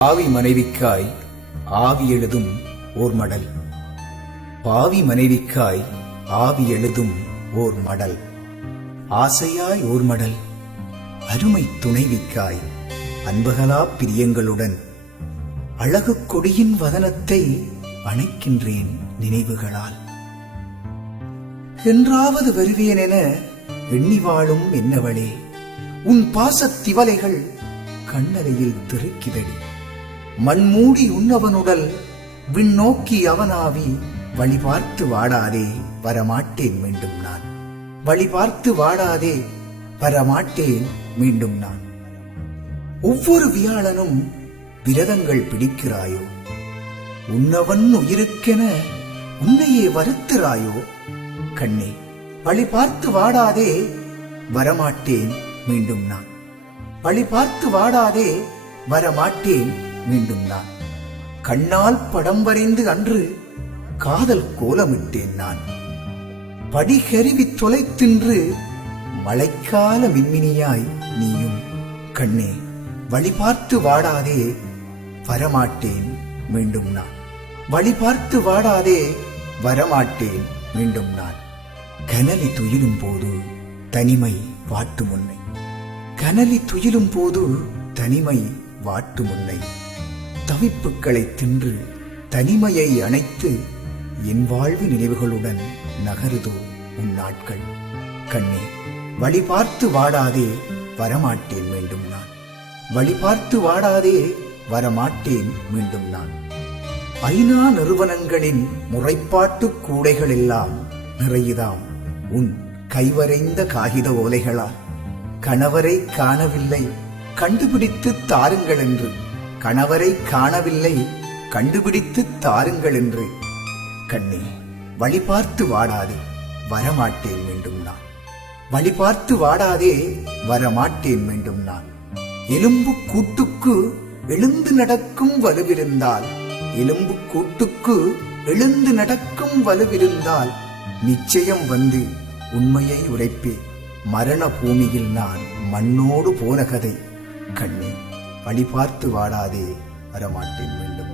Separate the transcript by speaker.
Speaker 1: பாவி மனைவிக்காய் ஆவி எழுதும் ஓர் மடல். பாவி மனைவிக்காய் ஆவி எழுதும் ஓர் மடல். ஆசையாய் ஓர் மடல் அருமை துணைவிக்காய் அன்பகலா பிரியங்களுடன் அழகு கொடியின் வதனத்தை அணைக்கின்றேன் நினைவுகளால். என்றாவது வருவேன் என எண்ணி வாழும் என்னவளே உன் பாசத் திவலைகள் கண்ணலையில் திரைக்குதடி மண்மூடி உன்னவனுடல் விண்ணோக்கி அவனாவி வழி பார்த்து வாடாதே வரமாட்டேன் மீண்டும் நான். வழி பார்த்து வாடாதே வரமாட்டேன் மீண்டும் நான். ஒவ்வொரு வியாழனும் விரதங்கள் பிடிக்கிறாயோ? உன்னவன் உயிருக்கென உன்னையே வருத்துறாயோ கண்ணே வழி பார்த்து வாடாதே வரமாட்டேன் மீண்டும் நான். வழி பார்த்து வாடாதே வரமாட்டேன் மீண்டும் நான் கண்ணால் படம் வரைந்து அன்று காதல் கோலமிட்டேன் நான். படிகருவி தொலைத்தின்று மழைக்கால மின்மினியாய் நீயும் கண்ணே வழி பார்த்து வாடாதே வரமாட்டேன் மீண்டும் நான். வழி பார்த்து வாடாதே வரமாட்டேன் மீண்டும் நான். கனலி துயிலும் போது தனிமை வாட்டு முன்னை. கனலி துயிலும் போது தனிமை வாட்டு முன்னை. தவிப்புகளை தின்று தனிமையை அணைத்து என் வாழ்வு நினைவுகளுடன் நகருதோ உன் நாட்கள்? கண்ணே வழி பார்த்து வாடாதே வரமாட்டேன் மீண்டும் நான். வழி பார்த்து வாடாதே வரமாட்டேன் மீண்டும் நான். ஐநா நிறுவனங்களின் முறைப்பாட்டு கூடைகள் எல்லாம் நிறையுதாம் உன் கைவரைந்த காகித ஓலைகளால். கணவரை காணவில்லை கண்டுபிடித்து தாருங்கள் என்று கணவரை காணவில்லை கண்டுபிடித்து தாருங்கள் என்று கண்ணே வழி பார்த்து வாடாதே வரமாட்டேன் வேண்டும் நான். வழி பார்த்து வாடாதே வரமாட்டேன் வேண்டும் நான். எலும்பு கூட்டுக்கு எழுந்து நடக்கும் வலுவிருந்தால் எலும்பு கூட்டுக்கு எழுந்து நடக்கும் வலுவிருந்தால் நிச்சயம் வந்து உண்மையை உரைப்பே மரண பூமியில் நான் மண்ணோடு போன கதை. கண்ணே வழி பார்த்து வாடாதே வரமாட்டேன் வேண்டும்